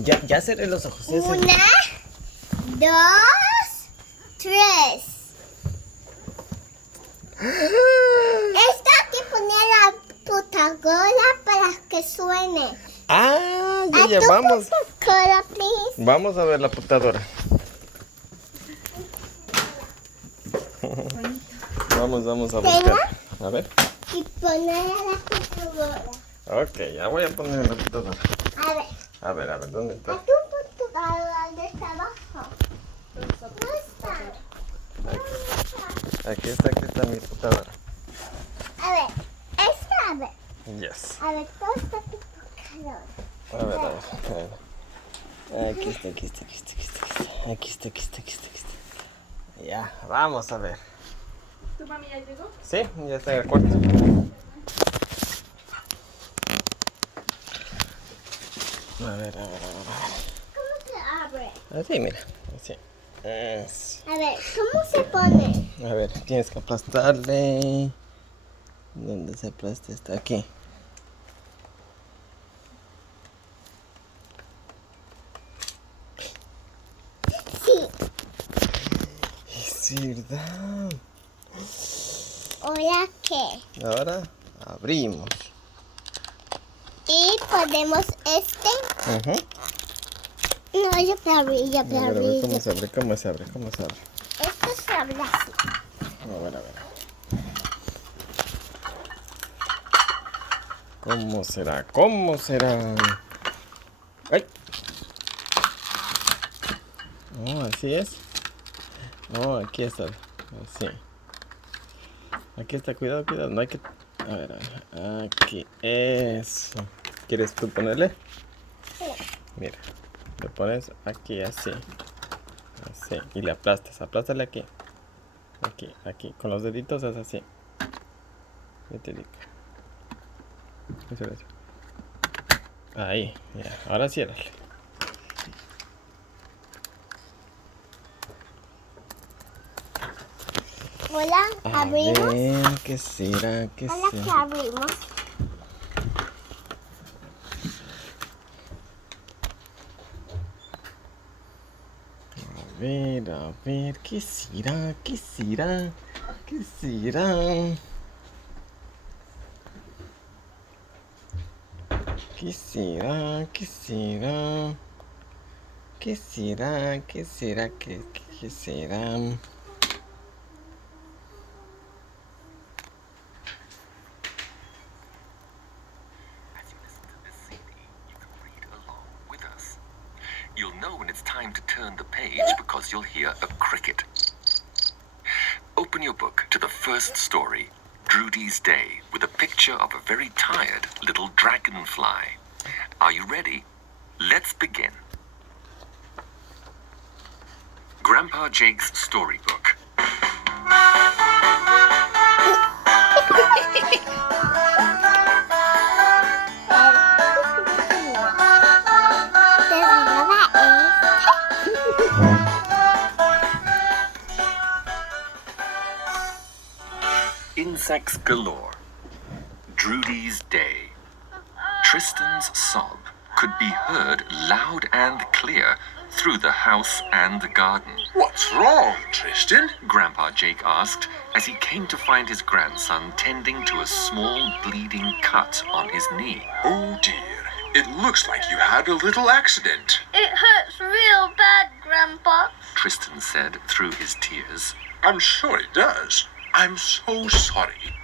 Ya cerré los ojos. Ya cerré. 1, 2, 3. Esta hay que poner la coputa-dola para que suene. Ah, ya vamos. Coca-Cola, please. Vamos a ver la computadora. Vamos a buscar. A ver. Y poner la coputa-dola. Ok, ya voy a poner la computadora. A ver, ¿dónde está? tu computadora de trabajo. No está. Aquí está mi computadora. A ver, esta, a ver. Yes. A ver, todo está tu calor. A ver. Aquí está. Ya, vamos a ver. ¿Tu mami ya llegó? Sí, ya está en el cuarto. A ver. ¿Cómo se abre? Así, mira. Así. A ver, ¿cómo se pone? A ver, tienes que aplastarle. ¿Dónde se aplasta? Está aquí. Sí. Es verdad. ¿Ahora qué? Ahora abrimos. Y ponemos este. No, yo te abrí. A ver, ¿cómo se abre? Esto se abre así. A ver. ¿Cómo será? ¡Ay! Oh, así es. Oh, aquí está. Así. Aquí está, cuidado. No hay que... A ver. Aquí. Eso. ¿Quieres tú ponerle? Sí. Mira. Le pones aquí, así. Así. Y le aplastas. Aplástale aquí. Aquí. Con los deditos es así. Ya te digo. Eso. Ahí. Ya. Ahora ciérrale. Hola, abrimos. A ver, ¿qué será? Hola, que abrimos. A ver, ¿qué será? ¿Qué será? You'll know when it's time to turn the page because you'll hear a cricket. Open your book to the first story, Drudy's Day, with a picture of a very tired little dragonfly. Are you ready? Let's begin. Grandpa Jake's storybook. Insects galore. Drudy's Day. Tristan's sob could be heard loud and clear through the house and the garden. What's wrong, Tristan? Grandpa Jake asked as he came to find his grandson tending to a small bleeding cut on his knee. Oh dear, it looks like you had a little accident. It hurts real bad, Grandpa. Tristan said through his tears. I'm sure it does. I'm so sorry.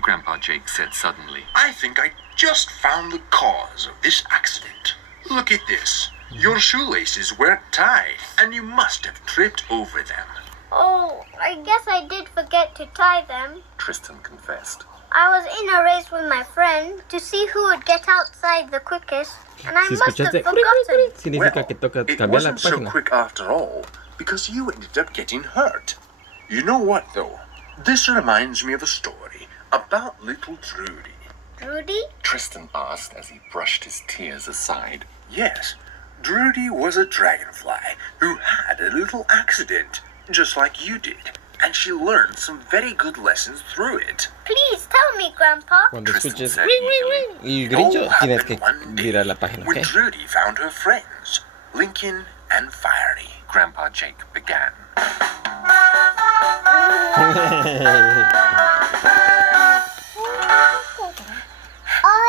Grandpa Jake said suddenly. I think I just found the cause of this accident. Look at this. Your shoelaces weren't tied, and you must have tripped over them. Oh, I guess I did forget to tie them. Tristan confessed. I was in a race with my friend to see who would get outside the quickest, and I Si must have escuchaste, forgotten. significa que toca It cambiar la wasn't so página. quick after all, because you ended up getting hurt. You know what, though? This reminds me of a story about little Drudy. Drudy? Tristan asked as he brushed his tears aside. Yes, Drudy was a dragonfly who had a little accident, just like you did. and she learned some very good lessons through it. Please tell me, Grandpa. Cuando Tristan escuches said ring, ring, ring y el It all grillo, tienes que happened one day virar la página, when ¿ok? Trudy found her friends, Lincoln and Fiery. Grandpa Jake began.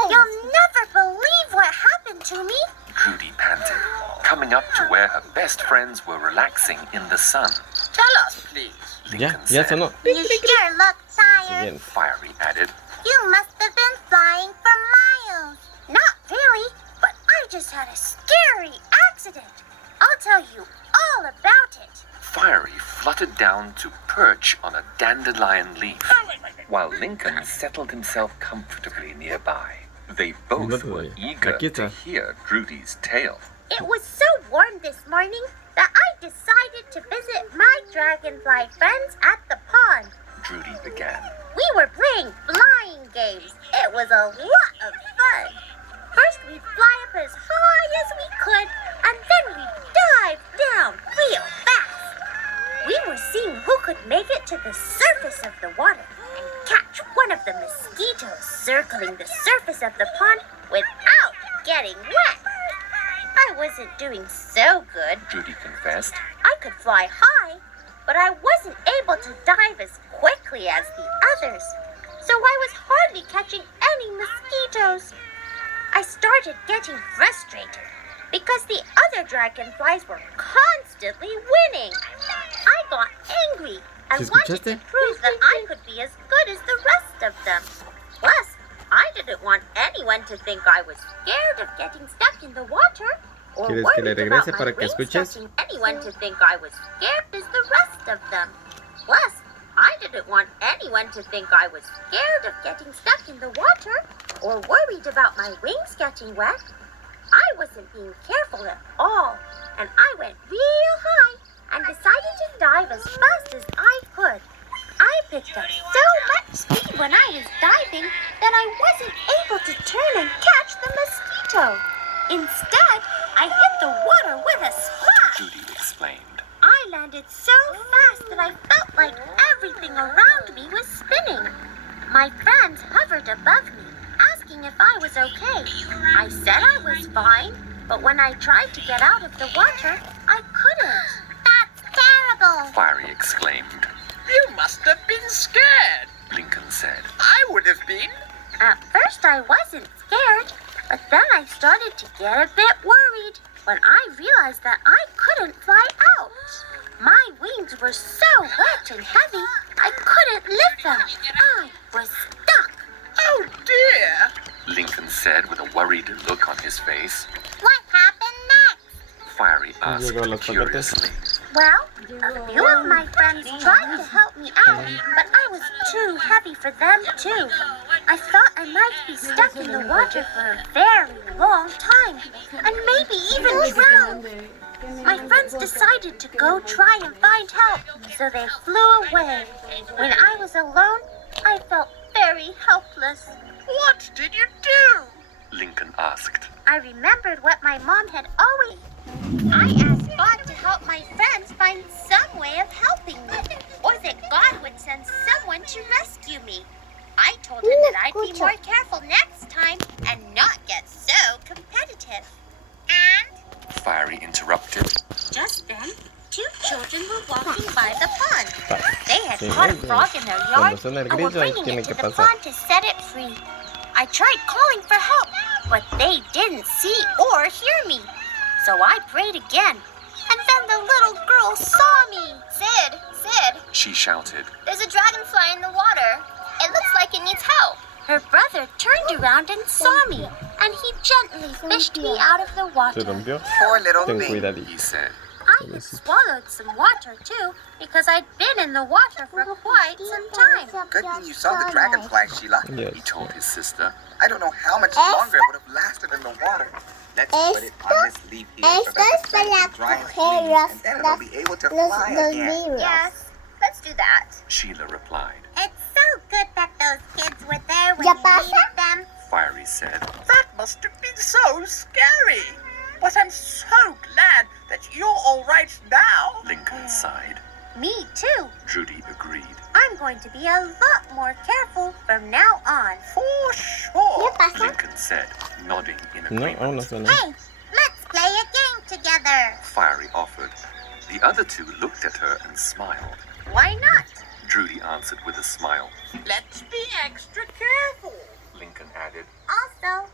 You'll never believe what happened to me. Trudy panted, coming up to where her best friends were relaxing in the sun. Tell us, please. Ya, Lincoln ya said. sonó. You sure look tired. Siguiente. Fiery added. You must have been flying for miles. Not really, but I just had a scary accident. I'll tell you all about it. Fiery fluttered down to perch on a dandelion leaf, while Lincoln settled himself comfortably nearby. They both were eager Aquí to está. hear Trudy's tale. It was so warm this morning that I decided to visit my dragonfly friends at the pond. Trudy began. We were playing flying games. It was a lot of fun. First, we'd fly up as high as we could, and then we'd dive down real fast. We were seeing who could make it to the surface of the water and catch one of the mosquitoes circling the surface of the pond without getting wet. I wasn't doing so good. Trudy confessed. I could fly high, but I wasn't able to dive as quickly as the others, so I was hardly catching any mosquitoes. I started getting frustrated because the other dragonflies were constantly winning. I got angry and ¿Sí wanted to escuchaste? prove that I could be as good as the rest of them. Plus, I didn't want anyone to think I was scared of getting stuck in the water, or ¿Quieres que le worried regrese about my para que wings escuches? catching anyone to think I was scared as the rest of them. Plus, I didn't want anyone to think I was scared of getting stuck in the water, or worried about my wings getting wet. I wasn't being careful at all, and I went real high and decided to dive as fast as I could. I picked up so much speed when I was diving that I wasn't able to turn and catch the mosquito. Instead, I hit the water with a splash. Trudy explained. I landed so fast that I felt like everything around me was spinning. My friends hovered above me, asking if I was okay. I said I was fine, but when I tried to get out of the water, I couldn't. That's terrible. Fiery exclaimed. You must have been scared. Lincoln said. I would have been. At first I wasn't scared, but then I started to get a bit worried when I realized that I couldn't fly out. My wings were so wet and heavy, I couldn't lift them. I was stuck. Oh dear. Lincoln said with a worried look on his face. What happened next? Fiery asked Llegó los paquetes. curiously. Well, a few of my friends tried to help me out, but I was too heavy for them too. I thought I might be stuck in the water for a very long time, and maybe even drown. My friends decided to go try and find help, so they flew away. When I was alone, I felt very helpless. What did you do? Lincoln asked. I remembered what my mom had always. I asked God to help my friends find some way of helping me, or that God would send someone to rescue me. I told him that I'd be more careful next time and not get so competitive. And Fiery interrupted. just then, two children were walking by the pond. They had Sí, caught a muy bien. frog in their Cuando yard suena el and were grillo, bringing tiene it to que the pasar. pond to set it free. I tried calling for help, but they didn't see or hear me. So I prayed again, and then the little girl saw me. Sid, She shouted. there's a dragonfly in the water. It looks like it needs help. Her brother turned around and saw me, and he gently fished me out of the ¿Se water. rompió? Poor little Ten thing. cuidadito. He said. I had swallowed some water too, because I'd been in the water for quite some time. Good thing you saw the dragonfly, Sheila. Yes. He told his sister. I don't know how much longer it would have lasted in the water. Let's put it on this leaf here so that the sun can dry its wings, and then it'll be able to fly again. Yes, let's do that. Sheila replied. It's so good that those kids were there when Ya you pasa? needed them. Fiery said. That must have been so scary. But I'm so glad that you're all right now. Lincoln sighed. Me too. Judy agreed. I'm going to be a lot more careful from now on. For sure. ¿Qué pasó? Lincoln said, nodding in No, agreement. aún no suena. Hey, let's play a game together. Fiery offered. The other two looked at her and smiled. Why not? Judy answered with a smile. Let's be extra careful. Lincoln added. Also,